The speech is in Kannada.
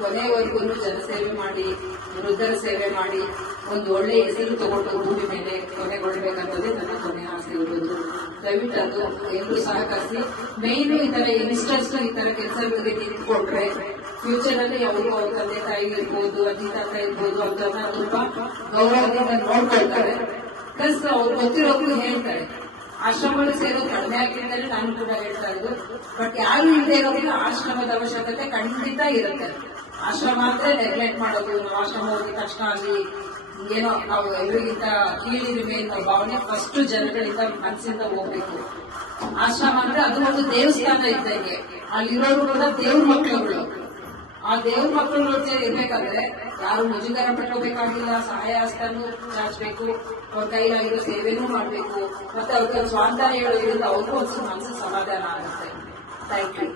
ಕೊನೆವರೆಗೂ ಜನಸೇವೆ ಮಾಡಿ, ವೃದ್ಧರ ಸೇವೆ ಮಾಡಿ, ಒಂದು ಒಳ್ಳೆ ಹೆಸರು ತಗೊಂಡು ಭೂಮಿ ಮೇಲೆ ಕೊನೆಗೊಳ್ಳಬೇಕನ್ನೋದೇ ನನ್ನ ಕೊನೆ ಆಸೆ ಇರುವುದು. ದಯವಿಟ್ಟು ಅದು ಎಲ್ಲರೂ ಸಹಕರಿಸಿ. ಮೇಯ್ನು ಈ ತರ ಯಂಗ್ಸ್ಟರ್ಸ್ ಈ ತರ ಕೆಲಸಗಳಿಗೆ ನಿಂತ್ಕೊಂಡ್ರೆ ಫ್ಯೂಚರ್ ಅಲ್ಲಿ ಅವರು ಅವ್ರ ತಂದೆ ತಾಯಿ ಇರ್ಬೋದು, ಅಜ್ಜಿ ತಾತ ಇರ್ಬೋದು, ಅಂತವ್ರನ್ನ ತುಂಬಾ ಗೌರವದಿಂದ ನೋಡ್ಕೊಳ್ತಾರೆ. ಪ್ಲಸ್ ಅವ್ರು ಗೊತ್ತಿರೋರು ಹೇಳ್ತಾರೆ. ಆಶ್ರಮಗಳು ಸೇರೋದು ಕಡಿಮೆ ಆಗಿದ್ದರೆ ನಾನು ಕೂಡ ಹೇಳ್ತಾ ಇರೋದು. ಬಟ್ ಯಾರು ಇಲ್ಲದೆ ಇರೋದಿಲ್ಲ, ಆಶ್ರಮದ ಅವಶ್ಯಕತೆ ಖಂಡಿತ ಇರುತ್ತೆ. ಆಶ್ರಮ ಅಂದ್ರೆ ನೆಗ್ಲೆಕ್ಟ್ ಮಾಡೋದು, ನಾವು ಆಶ್ರಮ ಹೋಗಿ ತಕ್ಷಣ ಅಲ್ಲಿ ಏನೋ ನಾವು ಎಲ್ರಿಗಿಂತ ಕೀಳಿರಿಮೆ ಅನ್ನೋ ಭಾವನೆ ಫಸ್ಟ್ ಜನಗಳಿಂದ ಮನಸ್ಸಿಂದ ಹೋಗ್ಬೇಕು. ಆಶ್ರಮ ಅಂದ್ರೆ ಅದು ಒಂದು ದೇವಸ್ಥಾನ ಇದ್ದಂಗೆ, ಅಲ್ಲಿರೋರು ಕೂಡ ದೇವ್ರ ಮಕ್ಕಳುಗಳು. ಆ ದೇವ್ರ ಮಕ್ಕಳು ಇರ್ಬೇಕಾದ್ರೆ ಯಾರು ಮುಜುಗರ ಪಟ್ಟೋಗ್ಬೇಕಾಗಿಲ್ಲ, ಸಹಾಯ ಹಸ್ತನೂ ಚಾಚಬೇಕು, ಅವ್ರ ಕೈಲಾಗಿರೋ ಸೇವೆನೂ ಮಾಡಬೇಕು, ಮತ್ತೆ ಅವ್ರ ಸ್ವಾಂತರ್ಯಗಳು ಇರುತ್ತೆ, ಅವ್ರಿಗೂ ಒಂದು ಮನಸ್ಸು ಸಮಾಧಾನ ಆಗುತ್ತೆ. Thank you.